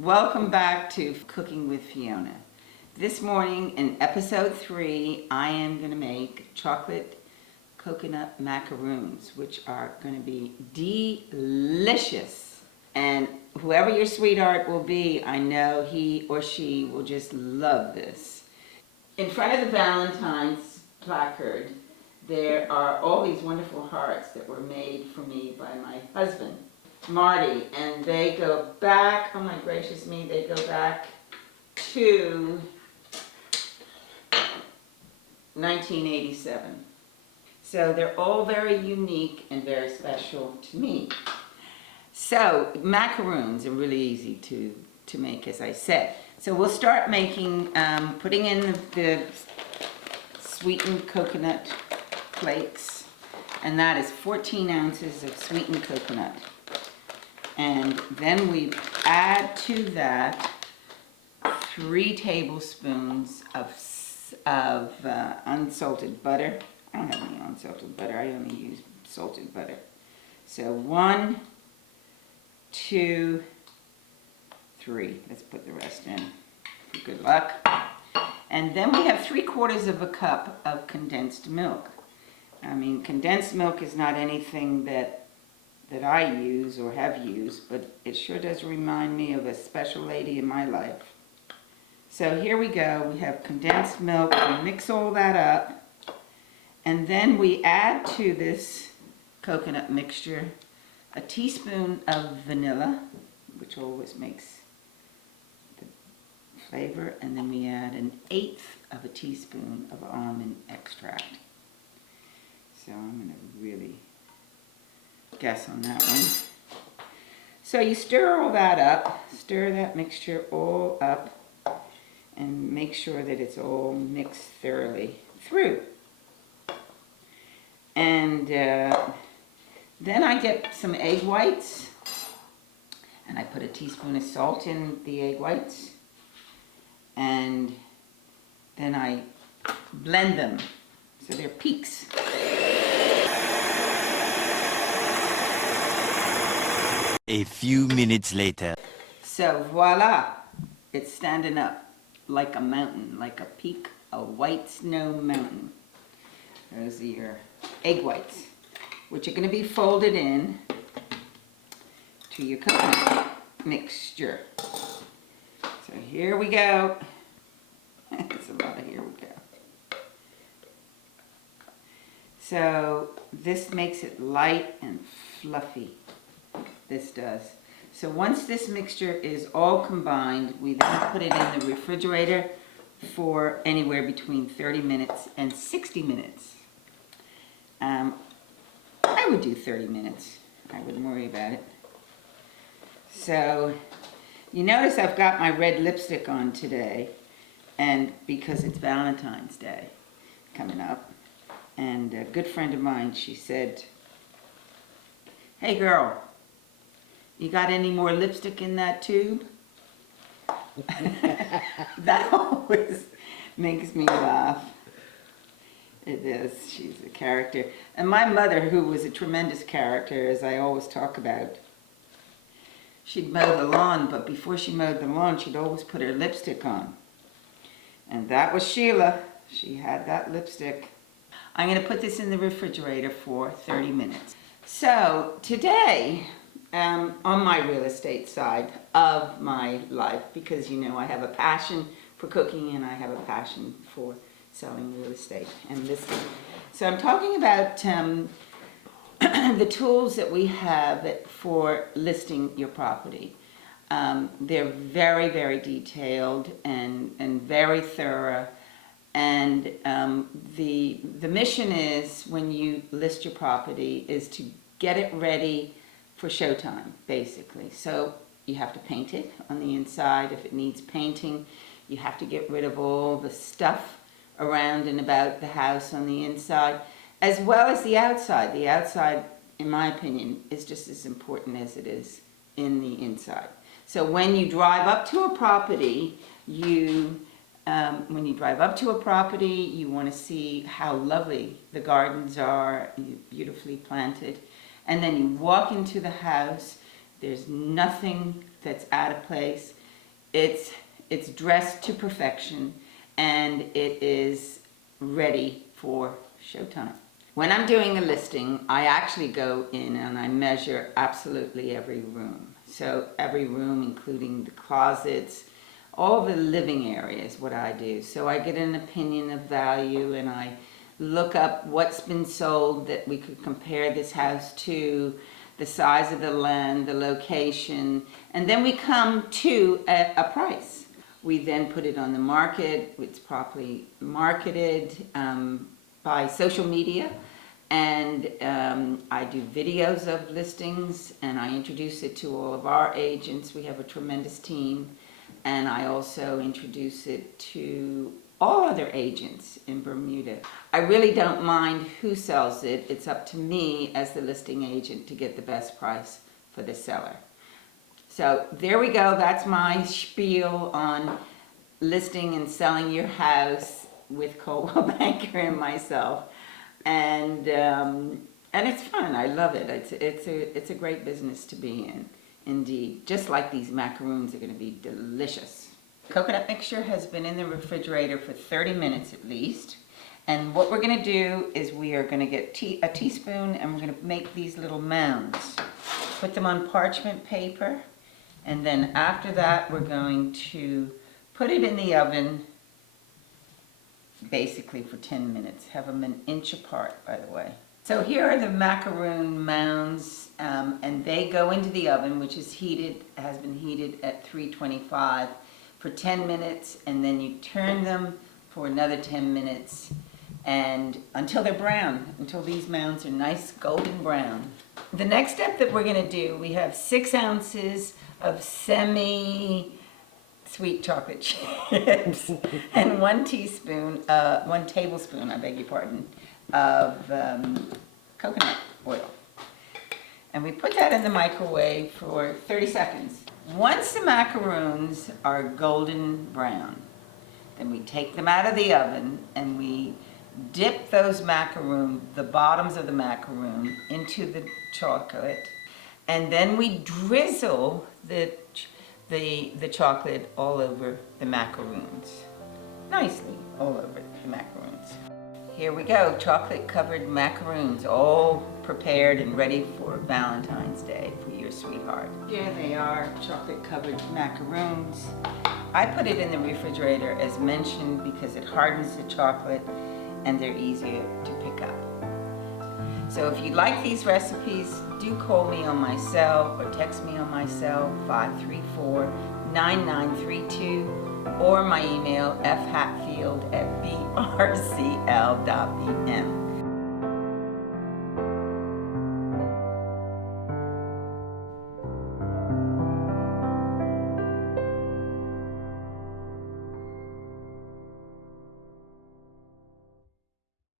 Welcome back to Cooking with Fiona. This morning in episode 3, I am going to make chocolate coconut macaroons, which are going to be delicious. And whoever your sweetheart will be, I know he or she will just love this. In front of the Valentine's placard, there are all these wonderful hearts that were made for me by my husband, Marty, and they go back, oh my gracious me, they go back to 1987. So they're all very unique and very special to me. So macaroons are really easy to make, as I said. So we'll start making, putting in the sweetened coconut flakes, and that is 14 ounces of sweetened coconut. And then we add to that 3 tablespoons of unsalted butter. I don't have any unsalted butter, I only use salted butter. So 1, 2, 3. Let's put the rest in for good luck. And then we have 3/4 of a cup of condensed milk. I mean, condensed milk is not anything that I use or have used, but it sure does remind me of a special lady in my life. So here we go, we have condensed milk, we mix all that up, and then we add to this coconut mixture a teaspoon of vanilla, which always makes the flavor, and then we add 1/8 of a teaspoon of almond extract. So I'm going to really guess on that one. So you stir all that up, stir that mixture all up, and make sure that it's all mixed thoroughly through. And then I get some egg whites, and I put a teaspoon of salt in the egg whites, and then I blend them so they're peaks. A few minutes later. So voila, it's standing up like a mountain, like a peak, a white snow mountain. Those are your egg whites, which are going to be folded in to your coconut mixture. So here we go. It's a lot of here we go. So this makes it light and fluffy. This does. So once this mixture is all combined, we then put it in the refrigerator for anywhere between 30 minutes and 60 minutes. I would do 30 minutes. I wouldn't worry about it. So you notice I've got my red lipstick on today, and because it's Valentine's Day coming up. And a good friend of mine, she said, "Hey girl, you got any more lipstick in that tube?" That always makes me laugh. It is. She's a character. And my mother, who was a tremendous character, as I always talk about, she'd mow the lawn, but before she mowed the lawn, she'd always put her lipstick on. And that was Sheila. She had that lipstick. I'm going to put this in the refrigerator for 30 minutes. So today, on my real estate side of my life, because you know I have a passion for cooking and I have a passion for selling real estate and listing. So I'm talking about the tools that we have for listing your property. They're very, very detailed and very thorough. And the mission is, when you list your property, is to get it ready for showtime, basically. So you have to paint it on the inside. If it needs painting, you have to get rid of all the stuff around and about the house on the inside, as well as the outside. The outside, in my opinion, is just as important as it is in the inside. So when you drive up to a property, you want to see how lovely the gardens are, beautifully planted. And then you walk into the house, there's nothing that's out of place. It's dressed to perfection, and it is ready for showtime. When I'm doing a listing, I actually go in and I measure absolutely every room. So every room, including the closets, all the living areas, what I do. So I get an opinion of value, and I look up what's been sold that we could compare this house to, the size of the land, the location, and then we come to a price. We then put it on the market. It's properly marketed by social media, and I do videos of listings, and I introduce it to all of our agents. We have a tremendous team, and I also introduce it to all other agents in Bermuda. I really don't mind who sells it. It's up to me as the listing agent to get the best price for the seller. So there we go. That's my spiel on listing and selling your house with Coldwell Banker and myself. And it's fun. I love it. It's a great business to be in, indeed. Just like these macaroons are going to be delicious. Coconut mixture has been in the refrigerator for 30 minutes at least. And what we're going to do is we are going to get a teaspoon, and we're going to make these little mounds. Put them on parchment paper, and then after that we're going to put it in the oven basically for 10 minutes. Have them an inch apart, by the way. So here are the macaroon mounds, and they go into the oven, which is has been heated at 325 for 10 minutes, and then you turn them for another 10 minutes and until they're brown, until these mounds are nice golden brown. The next step that we're going to do, we have 6 ounces of sweet chocolate chips and 1 tablespoon, I beg your pardon, of coconut oil. And we put that in the microwave for 30 seconds. Once the macaroons are golden brown, then we take them out of the oven and we dip those the bottoms of the macaroon into the chocolate, and then we drizzle the chocolate all over the macaroons. Nicely all over the macaroons. Here we go, chocolate covered macaroons, all prepared and ready for Valentine's Day for your sweetheart. Here they are, chocolate covered macaroons. I put it in the refrigerator as mentioned because it hardens the chocolate and they're easier to pick up. So if you like these recipes, do call me on my cell or text me on my cell 534-9932 or my email fhatfield@brcl.bm.